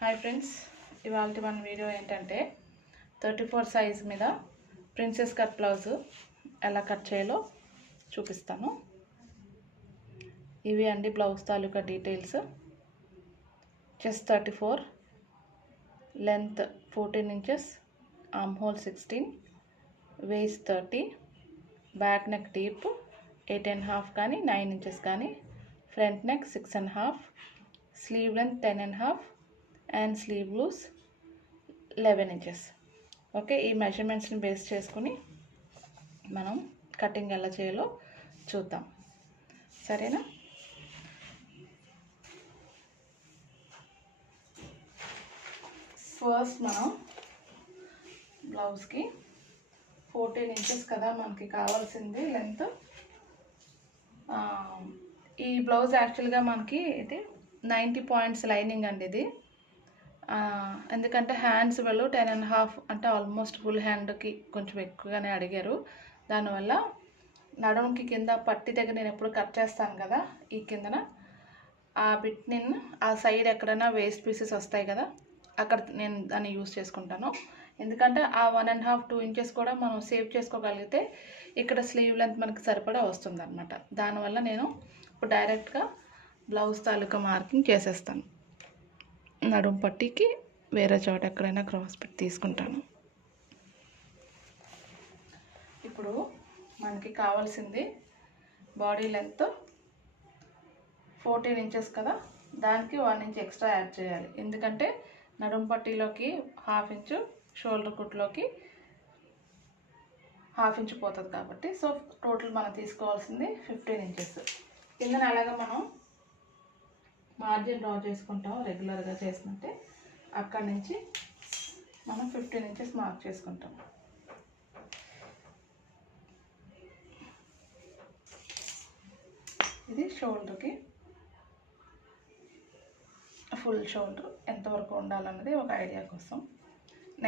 Hi friends, ఇవాళ మన video ఏంటంటే 34 సైజ్ మీద ప్రిన్సెస్ కట్ బ్లౌజ్ ఎలా కట్ చేయాలో చూపిస్తాను. ఇవి అండి బ్లౌజ్ తాలూకా details. Chest 34, length 14 inches, arm hole 16, waist 30, back neck deep 8.5 కానీ 9 ఇంచెస్ కానీ, front neck 6.5, sleeve length 10.5 and sleeve loose 11 inches. Okay, ఈ మెజర్మెంట్స్ని బేస్ చేసుకుని మనం కటింగ్ ఎలా చేయాలో చూద్దాం, సరేనా? ఫస్ట్ మనం బ్లౌజ్కి 14 ఇంచెస్ కదా మనకి కావాల్సింది లెంత్. ఈ బ్లౌజ్ యాక్చువల్గా మనకి ఇది 90 పాయింట్స్ లైనింగ్ అండి. ఇది ఎందుకంటే హ్యాండ్స్ వాళ్ళు 10.5 అంటే ఆల్మోస్ట్ ఫుల్ హ్యాండ్కి కొంచెం ఎక్కువగానే అడిగారు. దానివల్ల నడుముకి కింద పట్టి దగ్గర నేను ఎప్పుడు కట్ చేస్తాను కదా, ఈ కిందన ఆ బిట్ నేను ఆ సైడ్ ఎక్కడైనా వేస్ట్ పీసెస్ వస్తాయి కదా, అక్కడ నేను దాన్ని యూస్ చేసుకుంటాను. ఎందుకంటే ఆ 1.5-2 ఇంచెస్ కూడా మనం సేవ్ చేసుకోగలిగితే ఇక్కడ స్లీవ్ లెంత్ మనకి సరిపడా వస్తుంది అనమాట. దానివల్ల నేను ఇప్పుడు డైరెక్ట్గా బ్లౌజ్ తాలూకా మార్కింగ్ చేసేస్తాను. నడుము పట్టీకి వేరే చోట ఎక్కడైనా క్రాస్ పెట్టి తీసుకుంటాను. ఇప్పుడు మనకి కావాల్సింది బాడీ లెంత్ 14 ఇంచెస్ కదా, దానికి 1 ఇంచ్ ఎక్స్ట్రా యాడ్ చేయాలి. ఎందుకంటే నడుము పట్టీలోకి 1/2 ఇంచు, షోల్డర్ కుట్లోకి 1/2 ఇంచు పోతుంది కాబట్టి, సో టోటల్ మనం తీసుకోవాల్సింది 15 ఇంచెస్. కిందన అలాగా మనం మార్జిన్ డ్రా చేసుకుంటాం రెగ్యులర్గా చేసినట్టే. అక్కడి నుంచి మనం 15 ఇంచెస్ మార్క్ చేసుకుంటాం. ఇది షోల్డర్కి ఫుల్ షోల్డర్ ఎంతవరకు ఉండాలన్నది ఒక ఐడియా కోసం.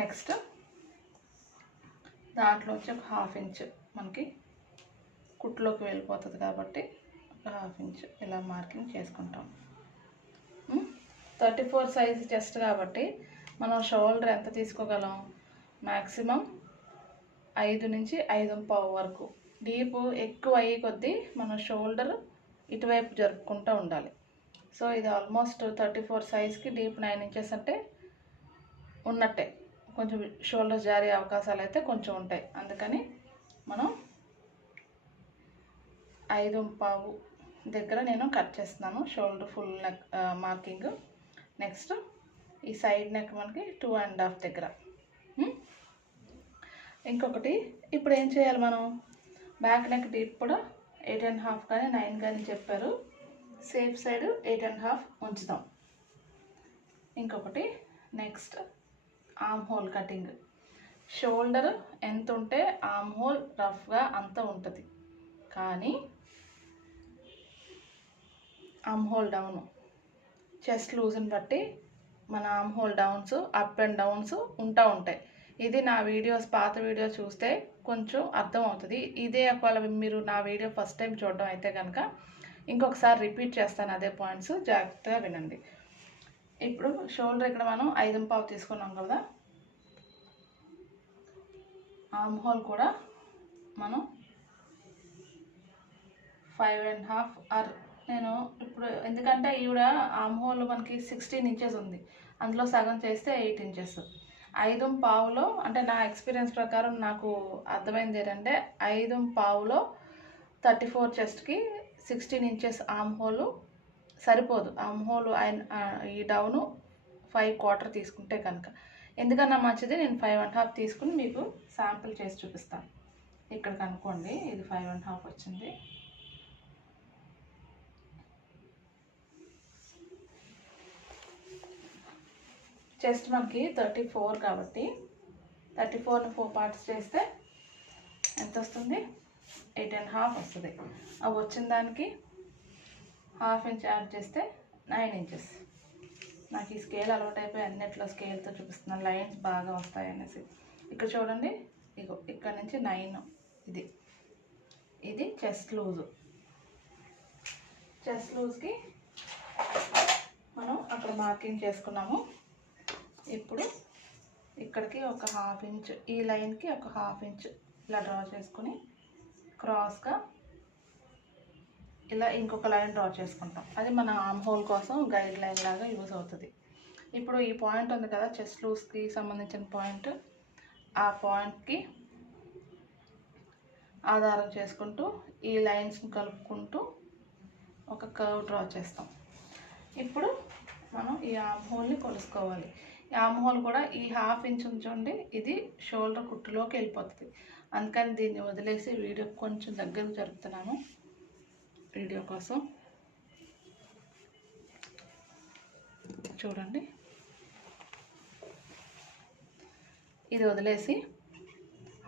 నెక్స్ట్ దాంట్లోంచి ఒక 1/2 ఇంచ్ మనకి కుట్లోకి వెళ్ళిపోతుంది కాబట్టి ఒక 1/2 ఇంచ్ ఇలా మార్కింగ్ చేసుకుంటాం. 34 సైజ్ చెస్ట్ కాబట్టి మనం షోల్డర్ ఎంత తీసుకోగలం? మ్యాక్సిమం 5 నుంచి 5.5 వరకు. డీప్ ఎక్కువ అయ్యే కొద్దీ మనం షోల్డర్ ఇటువైపు జరుపుకుంటూ ఉండాలి. సో ఇది ఆల్మోస్ట్ 34 సైజ్కి డీప్ 9 ఇంచెస్ అంటే ఉన్నట్టే. కొంచెం షోల్డర్ జారే అవకాశాలు అయితే కొంచెం ఉంటాయి. అందుకని మనం 5.5 దగ్గర నేను కట్ చేస్తున్నాను shoulder full neck marking. Next ఈ సైడ్ నెక్ మనకి 2.5 దగ్గర. ఇంకొకటి ఇప్పుడు ఏం చేయాలి, మనం బ్యాక్ నెక్ డీప్ కూడా 8.5 కానీ 9 కానీ చెప్పారు. సేఫ్ సైడ్ 8.5 ఉంచుదాం. ఇంకొకటి next arm whole cutting. Shoulder ఎంత ఉంటే ఆర్మ్ హోల్ రఫ్గా అంత ఉంటుంది, కానీ ఆర్మ్ హోల్ డౌన్ చెస్ట్ లూజ్ని బట్టి మన arm whole downs up and downs ఉంటాయి. ఇది నా వీడియోస్ పాత వీడియో చూస్తే కొంచెం అర్థం అవుతుంది. ఇదే ఒకవేళ మీరు నా వీడియో ఫస్ట్ టైం చూడడం అయితే కనుక ఇంకొకసారి రిపీట్ చేస్తాను అదే పాయింట్స్, జాగ్రత్తగా వినండి. ఇప్పుడు షోల్డర్ ఇక్కడ మనం 5.5 తీసుకున్నాం కదా, ఆర్మ్ హోల్ కూడా మనం 5.5 ఆర్ నేను ఇప్పుడు ఎందుకంటే ఈవిడ ఆర్మ్ హోల్ మనకి 16 ఇంచెస్ ఉంది, అందులో సగం చేస్తే 8 ఇంచెస్. 5.5లో అంటే నా ఎక్స్పీరియన్స్ ప్రకారం నాకు అర్థమైంది ఏంటంటే 5.5లో 34 చెస్ట్కి 16 ఇంచెస్ ఆర్మ్ హోల్ సరిపోదు. ఆర్మ్ హోల్ ఈ డౌను 5/4 తీసుకుంటే కనుక. ఎందుకన్నా మంచిది నేను 5.5 తీసుకుని మీకు శాంపుల్ చేసి చూపిస్తాను. ఇక్కడ కనుక్కోండి, ఇది 5.5 వచ్చింది. చెస్ట్ మనకి 34 కాబట్టి 34ని 4 పార్ట్స్ చేస్తే ఎంత వస్తుంది? 8.5 వస్తుంది. అవి వచ్చిన దానికి 1/2 ఇంచ్ యాడ్ చేస్తే 9 ఇంచెస్. నాకు ఈ స్కేల్ అలవాటు అయిపోయి అన్నిట్లో స్కేల్తో చూపిస్తున్నాను, లైన్స్ బాగా వస్తాయి అనేసి. ఇక్కడ చూడండి, ఇగో ఇక్కడ నుంచి 9. ఇది చెస్ట్ లూజు. చెస్ట్ లూజ్కి మనం అక్కడ మార్కింగ్ చేసుకున్నాము. ఇప్పుడు ఇక్కడికి ఒక ½ ఇంచ్, ఈ లైన్కి ఒక ½ ఇంచ్ ఇలా డ్రా చేసుకుని క్రాస్గా ఇలా ఇంకొక లైన్ డ్రా చేసుకుంటాం. అది మన ఆర్మ్ హోల్ కోసం గైడ్ లైన్ లాగా యూజ్ అవుతుంది. ఇప్పుడు ఈ పాయింట్ ఉంది కదా, చెస్ట్ లూజ్కి సంబంధించిన పాయింట్, ఆ పాయింట్కి ఆధారం చేసుకుంటూ ఈ లైన్స్ని కలుపుకుంటూ ఒక కర్వ్ డ్రా చేస్తాం. ఇప్పుడు మనం ఈ ఆర్మ్ హోల్ని కొలుసుకోవాలి. ఈ ఆర్మ్ హోల్ కూడా ఈ ½ ఇంచ్ ఉంచండి, ఇది షోల్డర్ కుట్టులోకి వెళ్ళిపోతుంది. అందుకని దీన్ని వదిలేసి వీడియో కొంచెం దగ్గరకు జరుపుతున్నాను వీడియో కోసం. చూడండి, ఇది వదిలేసి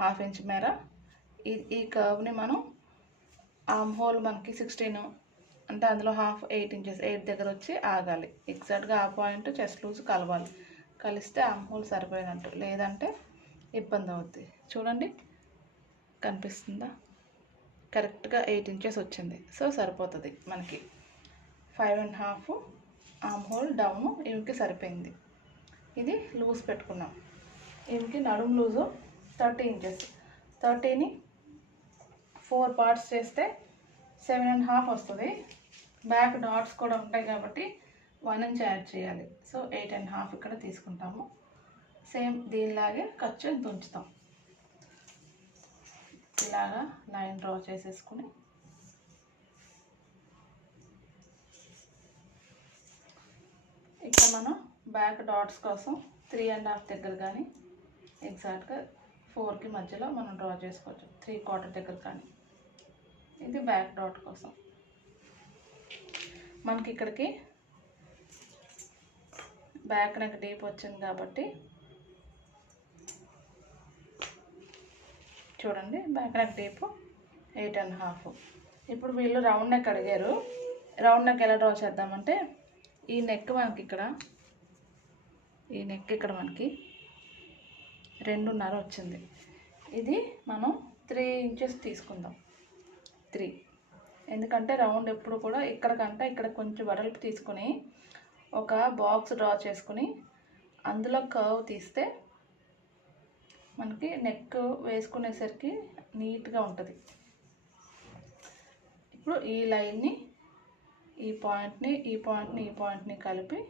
½ ఇంచ్ మేర ఈ కర్వ్ని మనం ఆర్మ్ హోల్ మనకి 16 అంటే అందులో ½ 8 ఇంచెస్, 8 దగ్గర వచ్చి ఆగాలి. ఎగ్జాక్ట్గా ఆ పాయింట్ చెస్ట్ లూజ్ కలవాలి. కలిస్తే ఆర్మ్ హోల్ సరిపోయినట్టు, లేదంటే ఇబ్బంది అవుద్ది. చూడండి, కనిపిస్తుందా? కరెక్ట్గా 8 ఇంచెస్ వచ్చింది. సో సరిపోతుంది మనకి. 5½ ఆర్మ్ హోల్ డౌన్ ఇవికి సరిపోయింది. ఇది లూజ్ పెట్టుకున్నాం. ఇవికి నడుము లూజు 30 ఇంచెస్. 30ని 4 పార్ట్స్ చేస్తే 7½ వస్తుంది. బ్యాక్ డాట్స్ కూడా ఉంటాయి కాబట్టి 1 ఇంచ్ యాడ్ చేయాలి. సో 8½ ఇక్కడ తీసుకుంటాము. సేమ్ దీనిలాగే ఖర్చు ఇంత ఉంచుతాం. ఇలాగా లైన్ డ్రా చేసేసుకుని ఇక్కడ మనం బ్యాక్ డాట్స్ కోసం 3½ దగ్గర కానీ ఎగ్జాక్ట్గా 4కి మధ్యలో మనం డ్రా చేసుకోవచ్చు. 3/4 దగ్గర కానీ. ఇది బ్యాక్ డాట్ కోసం. మనకి ఇక్కడికి బ్యాక్ నెక్ డీప్ వచ్చింది కాబట్టి చూడండి, బ్యాక్ నెక్ డీప్ 8½ ఇప్పుడు వీళ్ళు రౌండ్ నెక్ అడిగారు. రౌండ్ నెక్ ఎలా డ్రా చేద్దామంటే, ఈ నెక్ మనకి ఇక్కడ, ఈ నెక్ ఇక్కడ మనకి 2.5 వచ్చింది. ఇది మనం 3 ఇంచెస్ తీసుకుందాం. 3, ఎందుకంటే రౌండ్ ఎప్పుడు కూడా ఇక్కడ కంటే ఇక్కడ కొంచెం వెడల్పు తీసుకుని ఒక బాక్స్ డ్రా చేసుకుని అందులో కర్వ్ తీస్తే మనకి నెక్ వేసుకునేసరికి నీట్గా ఉంటుంది. ఇప్పుడు ఈ లైన్ని ఈ పాయింట్ని కలిపి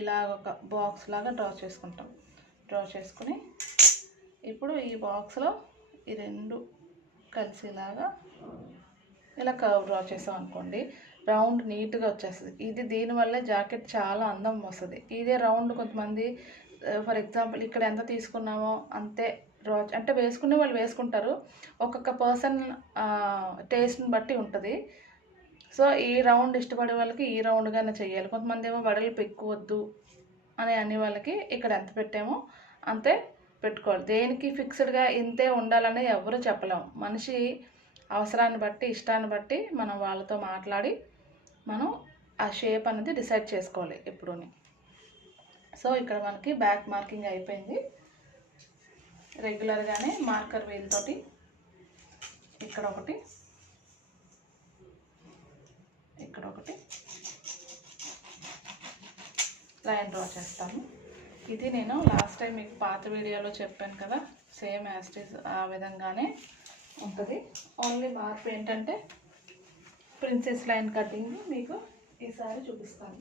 ఇలాగ ఒక బాక్స్ లాగా డ్రా చేసుకుంటాం. డ్రా చేసుకుని ఇప్పుడు ఈ బాక్స్లో ఈ 2 కలిసేలాగా ఇలా కర్వ్ డ్రా చేసాం అనుకోండి, రౌండ్ నీట్గా వచ్చేస్తుంది. ఇది దీనివల్లే జాకెట్ చాలా అందం వస్తుంది. ఇదే రౌండ్ కొంతమంది ఫర్ ఎగ్జాంపుల్ ఇక్కడ ఎంత తీసుకున్నామో అంతే డ్రా, అంటే వేసుకునే వాళ్ళు వేసుకుంటారు. ఒక్కొక్క పర్సన్ టేస్ట్ని బట్టి ఉంటుంది. సో ఈ రౌండ్ ఇష్టపడే వాళ్ళకి ఈ రౌండ్గానే చేయాలి. కొంతమంది ఏమో వెడల్పు ఎక్కువ వద్దు అనే వాళ్ళకి ఇక్కడ ఎంత పెట్టామో అంతే పెట్టుకోవాలి. దేనికి ఫిక్స్డ్గా ఇంతే ఉండాలని ఎవరు చెప్పలేము. మనిషి అవసరాన్ని బట్టి, ఇష్టాన్ని బట్టి మనం వాళ్ళతో మాట్లాడి మనం ఆ షేప్ అనేది డిసైడ్ చేసుకోవాలి ఎప్పుడూని. సో ఇక్కడ మనకి బ్యాక్ మార్కింగ్ అయిపోయింది. రెగ్యులర్గానే మార్కర్ వీల్ తోటి ఇక్కడ ఒకటి, ఇక్కడ ఒకటి లైన్ డ్రా చేస్తాను. ఇది నేను లాస్ట్ టైం మీకు పాత వీడియోలో చెప్పాను కదా, సేమ్ యాజ్ ఇట్ ఈజ్ ఆ విధంగానే ఉంటుంది. ఓన్లీ మార్పు ఏంటంటే ప్రిన్సెస్ లైన్ కటింగ్ మీకు ఈసారి చూపిస్తాను.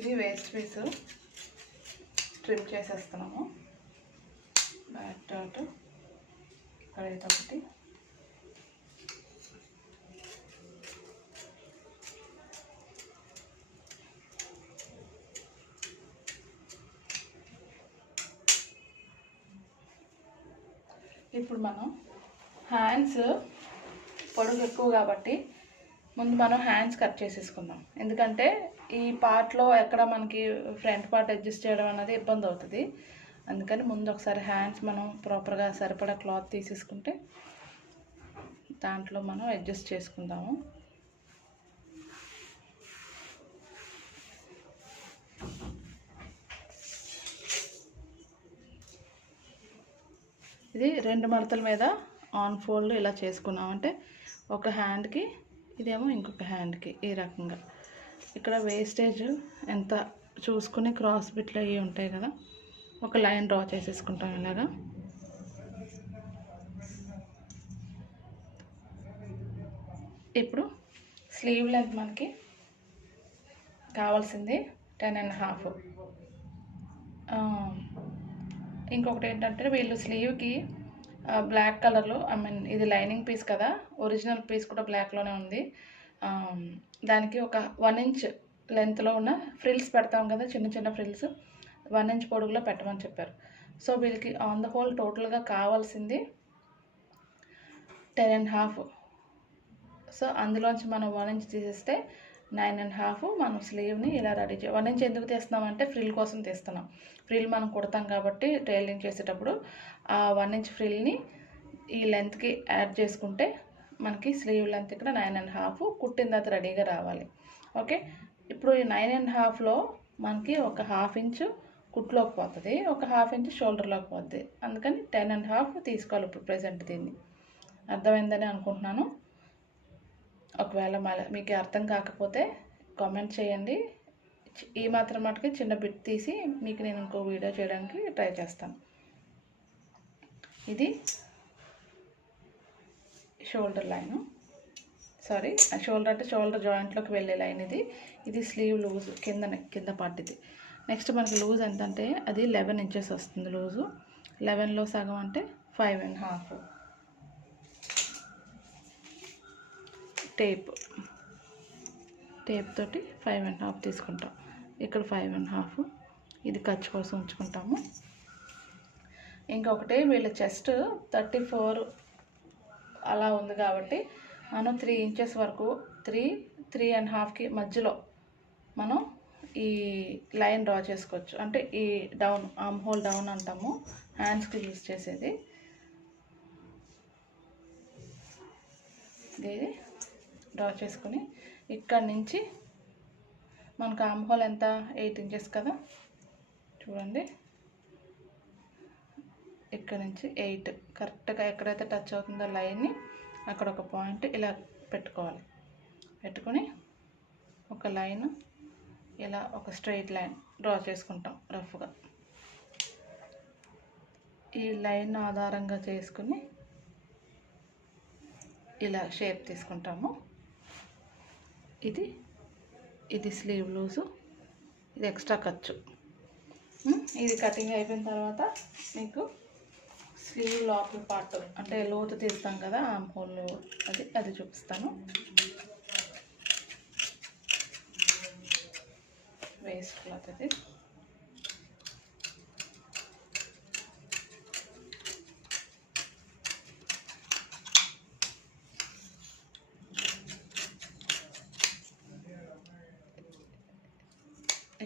ఇది వేస్ట్ పీస్ ట్రిమ్ చేసేస్తున్నాము. బ్యాక్ డాట్ ఇక్కడ ఒకటి, ఇప్పుడు మనం హ్యాండ్స్ పొడుగు ఎక్కువ కాబట్టి ముందు మనం హ్యాండ్స్ కట్ చేసేసుకుందాం. ఎందుకంటే ఈ పార్ట్లో ఎక్కడ మనకి ఫ్రంట్ పార్ట్ అడ్జస్ట్ చేయడం అనేది ఇబ్బంది అవుతుంది. అందుకని ముందు ఒకసారి హ్యాండ్స్ మనం ప్రాపర్గా సరిపడా క్లాత్ తీసేసుకుంటే దాంట్లో మనం అడ్జస్ట్ చేసుకుందాము. ఇది 2 మడతల మీద ఆన్ ఫోల్డ్ ఇలా చేసుకున్నామంటే ఒక హ్యాండ్కి ఇదేమో ఇంకొక హ్యాండ్కి ఈ రకంగా. ఇక్కడ వేస్టేజ్ ఎంత చూసుకుని క్రాస్ బిట్లు అవి ఉంటాయి కదా, ఒక లైన్ డ్రా చేసేసుకుంటాం ఇలాగా. ఇప్పుడు స్లీవ్ లెంత్ మనకి కావాల్సింది 10.5. ఇంకొకటి ఏంటంటే వీళ్ళు స్లీవ్కి బ్లాక్ కలర్లో, ఇది లైనింగ్ పీస్ కదా, ఒరిజినల్ పీస్ కూడా బ్లాక్లోనే ఉంది. దానికి ఒక 1 ఇంచ్ లెంత్లో ఉన్న ఫ్రిల్స్ పెడతాం కదా, చిన్న చిన్న ఫ్రిల్స్ 1 ఇంచ్ పొడుగులో పెట్టమని చెప్పారు. సో వీళ్ళకి ఆన్ ద హోల్ టోటల్గా కావాల్సింది 10.5. సో అందులోంచి మనం 1 ఇంచ్ తీసేస్తే 9.5 మనం స్లీవ్ని ఇలా రెడీ 1 ఇంచ్ ఎందుకు తీస్తున్నామంటే ఫ్రిల్ కోసం తీస్తున్నాం. ఫ్రిల్ మనం కుడతాం కాబట్టి టైలరింగ్ చేసేటప్పుడు ఆ 1 ఇంచ్ ఫ్రిల్ని ఈ లెంత్కి యాడ్ చేసుకుంటే మనకి స్లీవ్ లెంత్ ఇక్కడ 9.5 కుట్టిన తర్వాత రెడీగా రావాలి. ఓకే, ఇప్పుడు ఈ 9.5లో మనకి ఒక 1/2 ఇంచు కుట్లోకి పోతుంది, ఒక 1/2 ఇంచు షోల్డర్లోకి పోతుంది. అందుకని 10.5 తీసుకోవాలి ఇప్పుడు ప్రెజెంట్. దీన్ని అర్థమైందని అనుకుంటున్నాను. ఒకవేళ మీకు అర్థం కాకపోతే కామెంట్ చేయండి. ఈ మాత్రం మటుకు చిన్న బిట్ తీసి మీకు నేను ఇంకో వీడియో చేయడానికి ట్రై చేస్తాను. ఇది షోల్డర్ లైను, సారీ షోల్డర్ అంటే షోల్డర్ జాయింట్లోకి వెళ్ళే లైన్. ఇది స్లీవ్ లూజ్ కింద పార్ట్. ఇది నెక్స్ట్ మనకి లూజ్ ఎంత అంటే అది 11 ఇంచెస్ వస్తుంది లూజు. 11లో సగం అంటే 5.5. టేప్ తోటి 5.5 తీసుకుంటాం. ఇక్కడ 5.5 ఇది ఖర్చు కోసం ఉంచుకుంటాము. ఇంకొకటి వీళ్ళ చెస్ట్ 34 అలా ఉంది కాబట్టి మనం 3 ఇంచెస్ వరకు 3.5కి మధ్యలో మనం ఈ లైన్ డ్రా చేసుకోవచ్చు. అంటే ఈ డౌన్ ఆర్మ్ హోల్ డౌన్ అంటాము, హ్యాండ్స్కి యూజ్ చేసేది. ఇది డ్రా చేసుకుని ఇక్కడ నుంచి మనకు ఆర్మ్ హోల్ ఎంత 8 ఇంచెస్ కదా, చూడండి. ఇక్కడ నుంచి 8 కరెక్ట్గా ఎక్కడైతే టచ్ అవుతుందో లైన్ని అక్కడ ఒక పాయింట్ ఇలా పెట్టుకోవాలి. పెట్టుకొని ఒక లైన్ ఇలా ఒక స్ట్రైట్ లైన్ డ్రా చేసుకుంటాం రఫ్గా. ఈ లైన్ ఆధారంగా చేసుకుని ఇలా షేప్ తీసుకుంటాము. ఇది స్లీవ్ లూజు, ఇది ఎక్స్ట్రా ఖర్చు. ఇది కటింగ్ అయిపోయిన తర్వాత మీకు స్లీవ్ లోపల పార్ట్ అంటే లోతు తీస్తాం కదా ఆర్మ్ హోల్, అది చూపిస్తాను. వేస్ట్ క్లాత్ అది.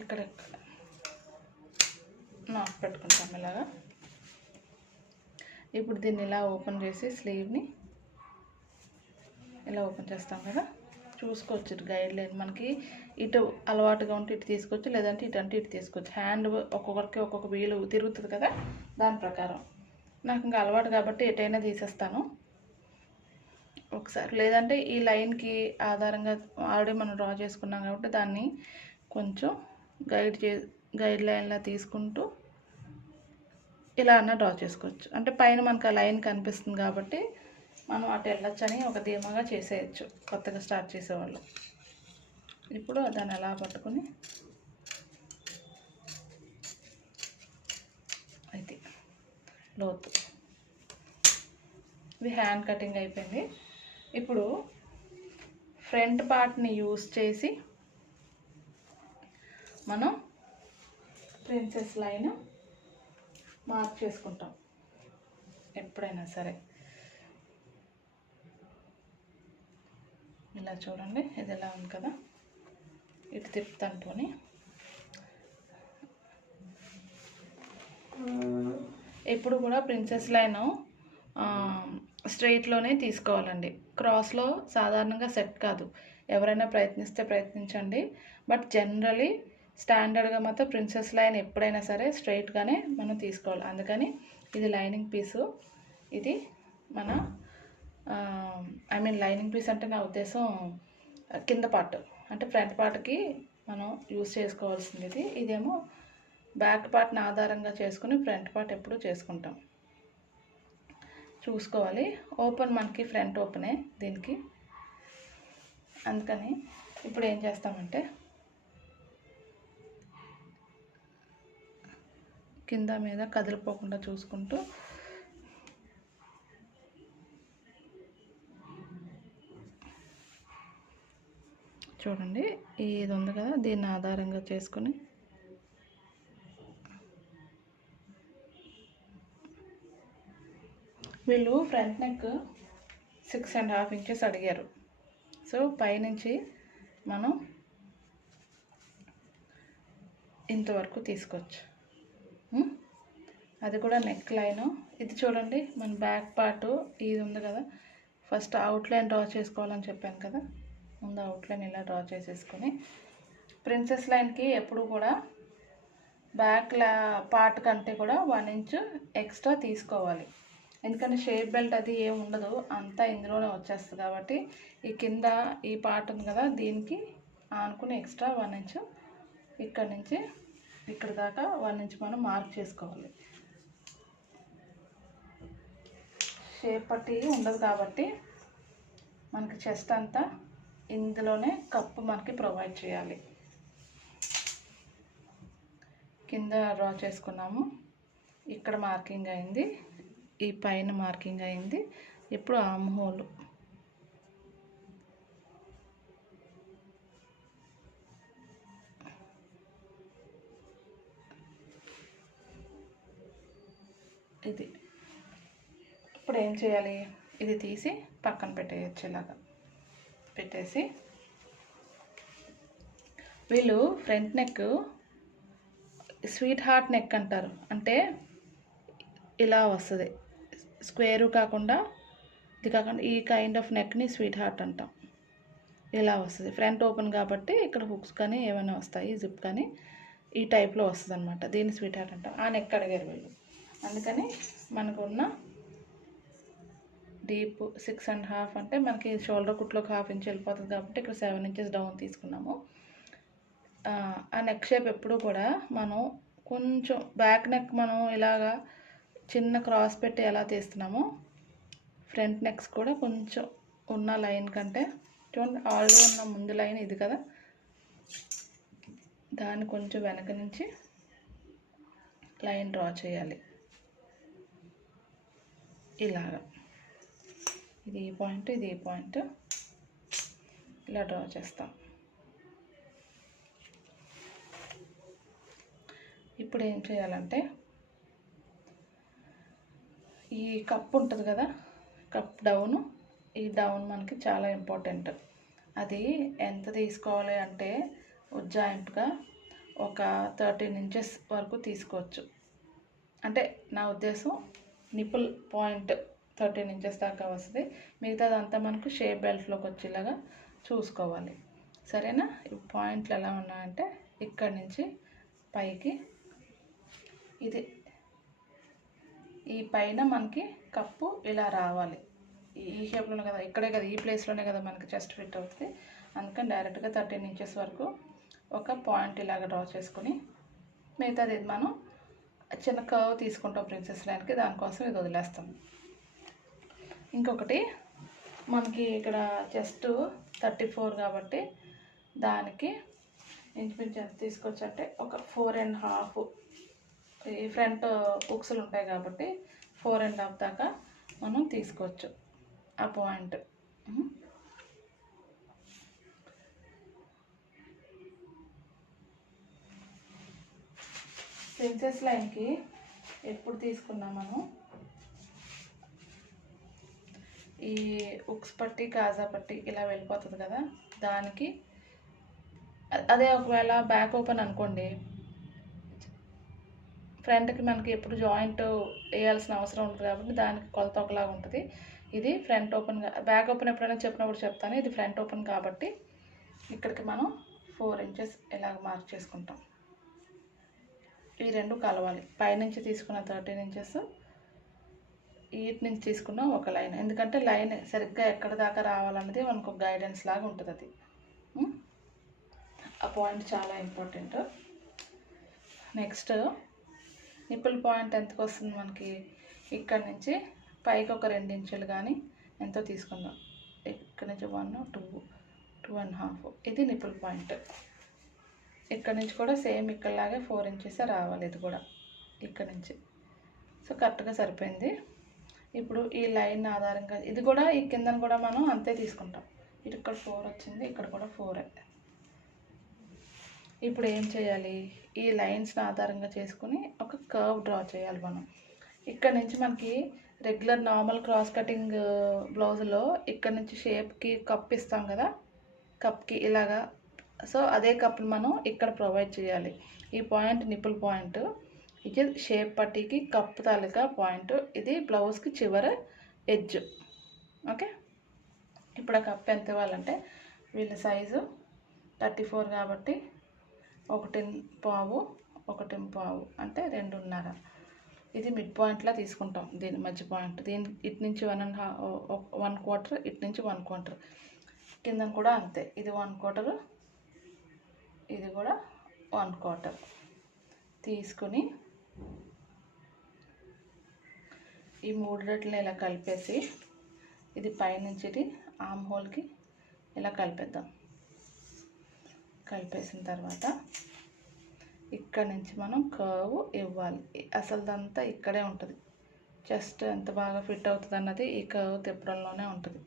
ఇక్కడ నాట్ పెట్టుకుంటాం ఇలాగా. ఇప్పుడు దీన్ని ఇలా ఓపెన్ చేసి స్లీవ్ని ఇలా ఓపెన్ చేస్తాం కదా, చూసుకోవచ్చు. గైడ్ లైన్ మనకి ఇటు అలవాటుగా ఉంటే ఇటు తీసుకోవచ్చు, లేదంటే ఇటు అంటే ఇటు తీసుకోవచ్చు. హ్యాండ్ ఒక్కొక్కరికి ఒక్కొక్క వీలు తిరుగుతుంది కదా, దాని ప్రకారం. నాకు ఇంకా అలవాటు కాబట్టి ఎటైనా తీసేస్తాను ఒకసారి. లేదంటే ఈ లైన్కి ఆధారంగా ఆల్రెడీ మనం డ్రా చేసుకున్నాం కాబట్టి దాన్ని కొంచెం గైడ్ లైన్లా తీసుకుంటూ ఇలా అన్న డ్రా చేసుకోవచ్చు. అంటే పైన మనకు ఆ లైన్ కనిపిస్తుంది కాబట్టి మనం అటు వెళ్ళొచ్చని ఒక ధీమాగా చేసేయచ్చు కొత్తగా స్టార్ట్ చేసేవాళ్ళు. ఇప్పుడు దాన్ని అలా పట్టుకుని అయితే లోతు ఇది హ్యాండ్ కటింగ్ అయిపోయింది. ఇప్పుడు ఫ్రంట్ పార్ట్ని యూస్ చేసి మనం ప్రిన్సెస్ లైన్ మార్క్ చేసుకుంటాం. ఎప్పుడైనా సరే. ఇలా చూడండి, ఇది ఎలా ఉంది కదా, ఇటు తిప్పుతానుకొని ఎప్పుడు కూడా ప్రిన్సెస్ లైన్ స్ట్రైట్లోనే తీసుకోవాలండి. క్రాస్లో సాధారణంగా సెట్ కాదు. ఎవరైనా ప్రయత్నిస్తే ప్రయత్నించండి, బట్ జనరలీ స్టాండర్డ్గా మాత్రం ప్రిన్సెస్ లైన్ ఎప్పుడైనా సరే స్ట్రైట్గానే మనం తీసుకోవాలి. అందుకని ఇది లైనింగ్ పీసు, ఇది మన లైనింగ్ పీస్ అంటే నా ఉద్దేశం కింద పార్ట్, అంటే ఫ్రంట్ పార్ట్కి మనం యూజ్ చేసుకోవాల్సింది ఇది. ఇదేమో బ్యాక్ పార్ట్ని ఆధారంగా చేసుకుని ఫ్రంట్ పార్ట్ ఎప్పుడు చేసుకుంటాం. చూసుకోవాలి. ఓపెన్ మనకి ఫ్రంట్ ఓపెనే దీనికి. అందుకని ఇప్పుడు ఏం చేస్తామంటే కింద మీద కదిలిపోకుండా చూసుకుంటూ చూడండి, ఇది ఉంది కదా, దీన్ని ఆధారంగా చేసుకుని వీళ్ళు ఫ్రంట్ నెక్ 6.5 ఇంచెస్ అడిగారు. సో పైనుంచి మనం ఇంతవరకు తీసుకోవచ్చు. అది కూడా నెక్ లైన్. ఇది చూడండి, మన బ్యాక్ పార్ట్ ఇది ఉంది కదా, ఫస్ట్ అవుట్లైన్ డ్రా చేసుకోవాలని చెప్పాను కదా, ముందు అవుట్లైన్ ఇలా డ్రా చేసేసుకొని ప్రిన్సెస్ లైన్కి ఎప్పుడు కూడా బ్యాక్ పార్ట్ కంటే కూడా 1 ఇంచ్ ఎక్స్ట్రా తీసుకోవాలి. ఎందుకంటే షేప్ బెల్ట్ అది ఏమి ఉండదు, అంతా ఇందులోనే వచ్చేస్తుంది. కాబట్టి ఈ కింద ఈ పార్ట్ ఉంది కదా, దీనికి ఆనుకుని ఎక్స్ట్రా 1 ఇంచ్ ఇక్కడ నుంచి ఇక్కడ దాకా 1 ఇంచ్ మనం మార్క్ చేసుకోవాలి. షేప్ పట్టి ఉండదు కాబట్టి మనకి చెస్ట్ అంతా ఇందులోనే కప్పు మనకి ప్రొవైడ్ చేయాలి. కింద డ్రా చేసుకున్నాము, ఇక్కడ మార్కింగ్ అయింది, ఈ పైన మార్కింగ్ అయింది. ఇప్పుడు ఆర్మ్ హోల్ ఇది. ఇప్పుడు ఏం చేయాలి, ఇది తీసి పక్కన పెట్టేయచ్చు. ఇలాగా పెట్టేసి వీళ్ళు front neck sweet heart neck అంటారు. అంటే ఇలా వస్తుంది, స్క్వేరు కాకుండా ఇది కాకుండా ఈ కైండ్ ఆఫ్ నెక్ని స్వీట్ హార్ట్ అంటాం. ఇలా వస్తుంది, ఫ్రంట్ ఓపెన్ కాబట్టి ఇక్కడ హుక్స్ కానీ ఏమైనా వస్తాయి, జిప్ కానీ ఈ టైప్లో వస్తుంది అనమాట. దీన్ని స్వీట్ హార్ట్ అంటాం. ఆ నెక్ అడిగారు వీళ్ళు. అందుకని మనకున్న డీప్ 6.5 అంటే మనకి షోల్డర్ కుట్లోకి 1/2 ఇంచ్ వెళ్ళిపోతుంది కాబట్టి ఇక్కడ 7 ఇంచెస్ డౌన్ తీసుకున్నాము. ఆ నెక్ షేప్ ఎప్పుడు కూడా మనం కొంచెం బ్యాక్ నెక్ మనం ఇలాగా చిన్న క్రాస్ పెట్టి ఎలా తీస్తున్నామో ఫ్రంట్ నెక్స్ కూడా కొంచెం ఉన్న లైన్ కంటే చూడండి, ఆల్రెడీ ఉన్న ముందు లైన్ ఇది కదా, దాన్ని కొంచెం వెనక నుంచి లైన్ డ్రా చేయాలి. ఇలాగా ఇది ఈ పాయింట్, ఇది ఈ పాయింట్, ఇలా డ్రా చేస్తాం. ఇప్పుడు ఏం చేయాలంటే ఈ కప్ ఉంటుంది కదా, కప్ డౌను, ఈ డౌన్ మనకి చాలా ఇంపార్టెంట్. అది ఎంత తీసుకోవాలి అంటే ఉజ్జాయింపుగా ఒక 13 ఇంచెస్ వరకు తీసుకోవచ్చు. అంటే నా ఉద్దేశం నిపుల్ పాయింట్ 13 ఇంచెస్ దాకా వస్తుంది. మిగతాదంతా మనకు షేప్ బెల్ట్లోకి వచ్చేలాగా చూసుకోవాలి. సరేనా? ఈ పాయింట్లు ఎలా ఉన్నాయంటే ఇక్కడి నుంచి పైకి ఇది ఈ పైన మనకి కప్పు ఇలా రావాలి. ఈ షేప్లోనే కదా, ఇక్కడే కదా, ఈ ప్లేస్లోనే కదా మనకి చెస్ట్ ఫిట్ అవుతుంది. అందుకని డైరెక్ట్గా 13 ఇంచెస్ వరకు ఒక పాయింట్ ఇలాగ డ్రా చేసుకుని మిగతాది ఇది మనం చిన్న కర్వ్ తీసుకుంటాం ప్రిన్సెస్ లైన్కి, దానికోసం ఇది వదిలేస్తాం. ఇంకొకటి మనకి ఇక్కడ చెస్ట్ 34 కాబట్టి దానికి ఇంచుమించు ఎంత తీసుకోవచ్చు అంటే ఒక 4.5, ఈ ఫ్రంట్ బుక్స్లు ఉంటాయి కాబట్టి 4.5 దాకా మనం తీసుకోవచ్చు ఆ పాయింట్. ప్రిన్సెస్ లైన్కి ఎప్పుడు తీసుకున్నాం మనం ఈ ఉక్స్ పట్టి కాజా పట్టి ఇలా వెళ్ళిపోతుంది కదా, దానికి అదే ఒకవేళ బ్యాక్ ఓపెన్ అనుకోండి, ఫ్రంట్కి మనకి ఎప్పుడు జాయింట్ వేయాల్సిన అవసరం ఉంటుంది కాబట్టి దానికి కొలత ఒకలాగా ఉంటుంది. ఇది ఫ్రంట్ ఓపెన్, బ్యాక్ ఓపెన్ ఎప్పుడైనా చెప్పినప్పుడు చెప్తాను. ఇది ఫ్రంట్ ఓపెన్ కాబట్టి ఇక్కడికి మనం 4 ఇంచెస్ ఇలాగ మార్క్ చేసుకుంటాం. ఈ రెండు కలవాలి. పైనుంచి తీసుకున్న 13 ఇంచెస్, వీటి నుంచి తీసుకున్న ఒక లైన్. ఎందుకంటే లైన్ సరిగ్గా ఎక్కడ దాకా రావాలన్నది మనకు గైడెన్స్ లాగా ఉంటుంది. అది ఆ పాయింట్ చాలా ఇంపార్టెంట్. నెక్స్ట్ నిప్పుల్ పాయింట్ ఎంతకు వస్తుంది మనకి, ఇక్కడ నుంచి పైకి ఒక 2 ఇంచులు కానీ ఎంతో తీసుకుందాం. ఇక్కడ నుంచి 1, 2, 2.5 ఇది నిప్పుల్ పాయింట్. ఇక్కడ నుంచి కూడా సేమ్ ఇక్కడలాగే 4 ఇంచెస్ రావాలి. ఇది కూడా ఇక్కడ నుంచి. సో కరెక్ట్గా సరిపోయింది. ఇప్పుడు ఈ లైన్ ఆధారంగా ఇది కూడా ఈ కిందను కూడా మనం అంతే తీసుకుంటాం. ఇది ఇక్కడ 4 వచ్చింది, ఇక్కడ కూడా 4. ఇప్పుడు ఏం చేయాలి, ఈ లైన్స్ని ఆధారంగా చేసుకుని ఒక కర్వ్ డ్రా చేయాలి మనం. ఇక్కడ నుంచి మనకి రెగ్యులర్ నార్మల్ క్రాస్ కటింగ్ బ్లౌజ్లో ఇక్కడ నుంచి షేప్కి కప్ ఇస్తాం కదా, కప్కి ఇలాగా. సో అదే కప్ని మనం ఇక్కడ ప్రొవైడ్ చేయాలి. ఈ పాయింట్ నిప్పుల్ పాయింట్, ఇది షేప్ పట్టీకి కప్ తాలూకా పాయింట్, ఇది బ్లౌజ్కి చివరి ఎడ్జ్. ఓకే, ఇప్పుడు ఆ కప్ ఎంత ఇవ్వాలంటే వీళ్ళ సైజు 34 కాబట్టి 1.5, 1.5 అంటే 2.5. ఇది మిడ్ పాయింట్లా తీసుకుంటాం, దీని మధ్య పాయింట్. దీని ఇటు నుంచి 1.25, ఇటు నుంచి 1/4. కింద కూడా అంతే, ఇది 1/4, ఇది కూడా 1/4 తీసుకుని ఈ 3 రెట్లని ఇలా కలిపేసి ఇది పైనుంచి ఆర్మ్ హోల్కి ఇలా కలిపేద్దాం. కలిపేసిన తర్వాత ఇక్కడ నుంచి మనం కర్వ్ ఇవ్వాలి. అసలుదంతా ఇక్కడే ఉంటుంది. చెస్ట్ ఎంత బాగా ఫిట్ అవుతుంది అన్నది ఈ కర్వ్ తిప్పడంలోనే ఉంటుంది.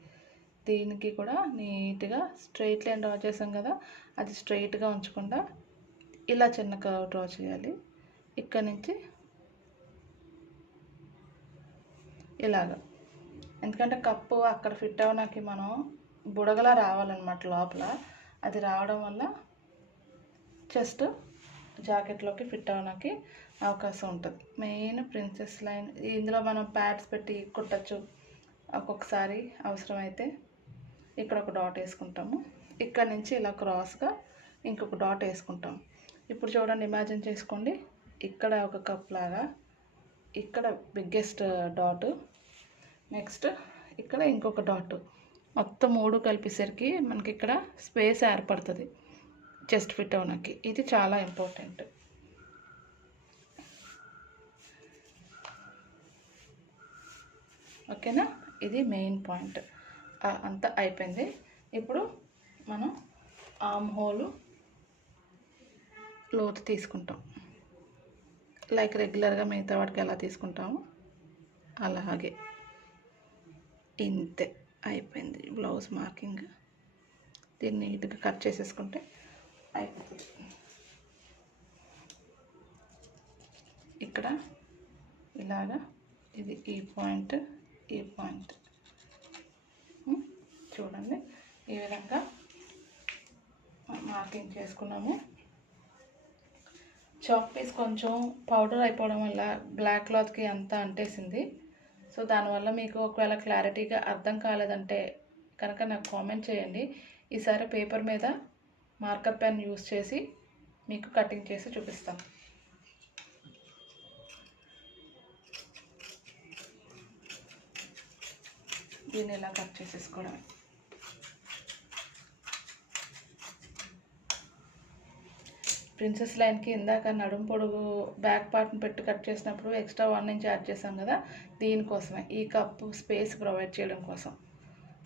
దీనికి కూడా నీట్గా స్ట్రైట్ లైన్ డ్రా చేసాం కదా, అది స్ట్రైట్గా ఉంచకుండా ఇలా చిన్న కర్వ్ డ్రా చేయాలి. ఇక్కడ నుంచి ఇలాగ, ఎందుకంటే కప్పు అక్కడ ఫిట్ అవ్వడానికి మనం బుడగలా రావాలన్నమాట లోపల. అది రావడం వల్ల చెస్ట్ జాకెట్లోకి ఫిట్ అవ్వడానికి అవకాశం ఉంటుంది. మెయిన్ ప్రిన్సెస్ లైన్, ఇందులో మనం ప్యాడ్స్ పెట్టి కుట్టచ్చు. ఒక్కొక్కసారి అవసరమైతే ఇక్కడ ఒక డాట్ వేసుకుంటాము, ఇక్కడ నుంచి ఇలా క్రాస్గా ఇంకొక డాట్ వేసుకుంటాం. ఇప్పుడు చూడండి, ఇమాజిన్ చేసుకోండి, ఇక్కడ ఒక కప్ లాగా, ఇక్కడ బిగ్గెస్ట్ డాట్, నెక్స్ట్ ఇక్కడ ఇంకొక డాట్, మొత్తం 3 కలిపేసరికి మనకి ఇక్కడ స్పేస్ ఏర్పడుతుంది చెస్ట్ ఫిట్ అవ్వడానికి. ఇది చాలా ఇంపార్టెంట్. ఓకేనా, ఇది మెయిన్ పాయింట్. అంతా అయిపోయింది. ఇప్పుడు మనం ఆర్మ్ హోల్ లోతు తీసుకుంటాం, లైక్ రెగ్యులర్గా మిగతా వాటికి ఎలా తీసుకుంటామో అలాగే. ఇంతే, అయిపోయింది బ్లౌజ్ మార్కింగ్. దీన్ని నీట్గా కట్ చేసేసుకుంటే అయిపోతుంది. ఇక్కడ ఇలాగా ఇది ఈ పాయింట్, ఈ పాయింట్ చూడండి, ఈ విధంగా మార్కింగ్ చేసుకున్నాము. చాక్ పీస్ కొంచెం పౌడర్ అయిపోవడం వల్ల బ్లాక్ క్లాత్కి అంతా అంటేసింది. సో దానివల్ల మీకు ఒకవేళ క్లారిటీగా అర్థం కాలేదంటే కనుక నాకు కామెంట్ చేయండి. ఈసారి పేపర్ మీద మార్కర్ పెన్ యూస్ చేసి మీకు కటింగ్ చేసి చూపిస్తాను. దీన్ని ఇలా కట్ చేసేసుకోవడమే. ప్రిన్సెస్ లైన్కి ఇందాక నడుము పొడుగు బ్యాక్ పార్ట్ని పెట్టి కట్ చేసినప్పుడు ఎక్స్ట్రా 1 ఇంచ్ యాడ్ చేసాం కదా, దీనికోసమే, ఈ కప్పు స్పేస్ ప్రొవైడ్ చేయడం కోసం.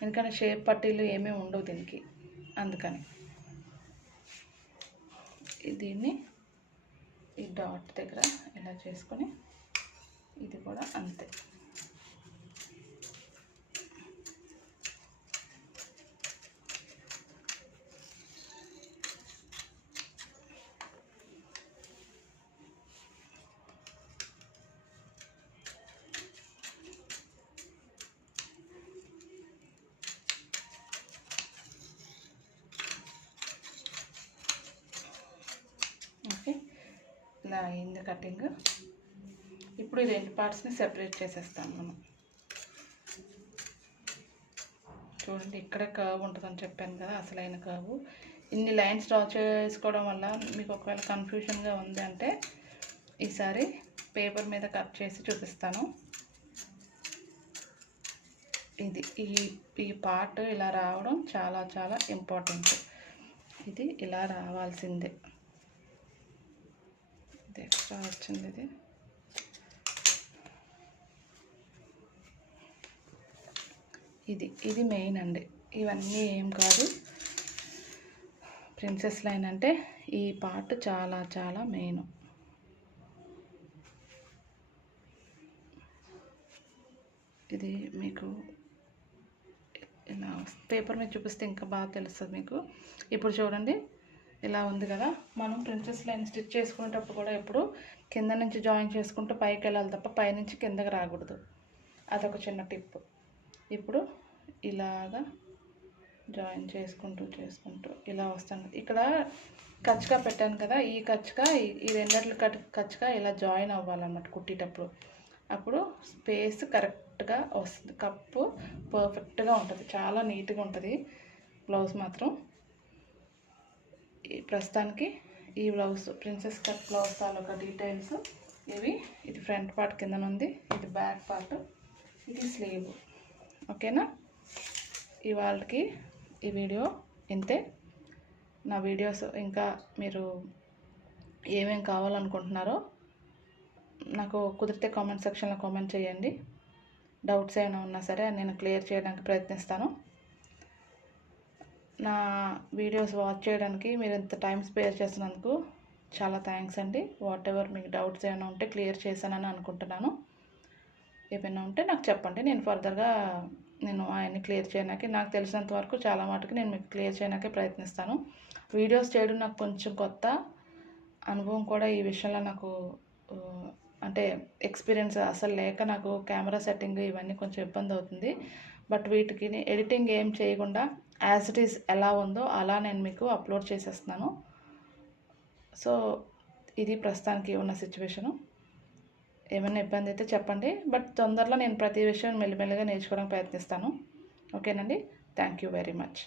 ఎందుకంటే షేప్ పట్టీలు ఏమీ ఉండవు దీనికి, అందుకని. దీన్ని ఈ డాట్ దగ్గర ఇలా చేసుకొని ఇది కూడా అంతే. ఇలా అయింది కటింగ్. ఇప్పుడు ఈ 2 పార్ట్స్ని సెపరేట్ చేసేస్తాం మనం. చూడండి ఇక్కడ కర్వ్ ఉంటుందని చెప్పాను కదా, అసలైన కర్వ్. ఇన్ని లైన్స్ డ్రా చేసుకోవడం వల్ల మీకు ఒకవేళ కన్ఫ్యూజన్గా ఉంది అంటే ఈసారి పేపర్ మీద కట్ చేసి చూపిస్తాను. ఇది ఈ పార్ట్ ఇలా రావడం చాలా చాలా ఇంపార్టెంట్. ఇది ఇలా రావాల్సిందే. ఇది ఎక్స్ట్రా వచ్చింది. ఇది మెయిన్ అండి. ఇవన్నీ ఏం కాదు. ప్రిన్సెస్ లైన్ అంటే ఈ పార్ట్ చాలా చాలా మెయిన్. ఇది మీకు ఇలా పేపర్ మీద చూపిస్తే ఇంకా బాగా తెలుస్తుంది మీకు. ఇప్పుడు చూడండి ఇలా ఉంది కదా. మనం ప్రిన్సెస్ లైన్ స్టిచ్ చేసుకునేటప్పుడు కూడా ఎప్పుడు కింద నుంచి జాయిన్ చేసుకుంటూ పైకి వెళ్ళాలి తప్ప పైనుంచి కిందకి రాకూడదు. అదొక చిన్న టిప్. ఇప్పుడు ఇలాగా జాయిన్ చేసుకుంటూ ఇలా వస్తాను. ఇక్కడ కచ్చగా పెట్టాను కదా, ఈ కచ్చగా ఈ రెండట్లు కచ్చగా ఇలా జాయిన్ అవ్వాలన్నమాట కుట్టేటప్పుడు. అప్పుడు స్పేస్ కరెక్ట్గా వస్తుంది. కప్పు పర్ఫెక్ట్గా ఉంటుంది. చాలా నీట్గా ఉంటుంది బ్లౌజ్ మాత్రం. ప్రస్తుతానికి ఈ బ్లౌజ్ ప్రిన్సెస్ కట్ బ్లౌజ్ తాలూకా డీటెయిల్స్ ఇవి. ఇది ఫ్రంట్ పార్ట్ కింద ఉంది, ఇది బ్యాక్ పార్ట్, ఇది స్లీవ్. ఓకేనా? ఇవాళకి ఈ వీడియో ఇంతే. నా వీడియోస్ ఇంకా మీరు ఏమేం కావాలనుకుంటున్నారో నాకు కుదిరితే కామెంట్ సెక్షన్లో కామెంట్ చేయండి. డౌట్స్ ఏమైనా ఉన్నా సరే నేను క్లియర్ చేయడానికి ప్రయత్నిస్తాను. నా వీడియోస్ వాచ్ చేయడానికి మీరు ఇంత టైం స్పేర్ చేసినందుకు చాలా థ్యాంక్స్ అండి. వాట్ ఎవర్ మీకు డౌట్స్ ఏమైనా ఉంటే క్లియర్ చేశానని అనుకుంటున్నాను. ఏమైనా ఉంటే నాకు చెప్పండి. నేను ఫర్దర్గా అవన్నీ క్లియర్ చేయడానికి నాకు తెలిసినంత వరకు చాలా మటుకు నేను మీకు క్లియర్ చేయడానికే ప్రయత్నిస్తాను. వీడియోస్ చేయడం నాకు కొంచెం కొత్త అనుభవం కూడా. ఈ విషయంలో నాకు అంటే ఎక్స్పీరియన్స్ అసలు లేక నాకు కెమెరా సెట్టింగ్ ఇవన్నీ కొంచెం ఇబ్బంది అవుతుంది. బట్ వీటికి ఎడిటింగ్ ఏం చేయకుండా యాజ్ ఇట్ ఈస్ ఎలా ఉందో అలా నేను మీకు అప్లోడ్ చేసేస్తున్నాను. సో ఇది ప్రస్తుతానికి ఉన్న సిచ్యువేషను. ఏమైనా ఇబ్బంది అయితే చెప్పండి. బట్ తొందరలో నేను ప్రతి విషయం మెల్లిమెల్లిగా నేర్చుకోవడానికి ప్రయత్నిస్తాను. ఓకేనండి? Thank you very much.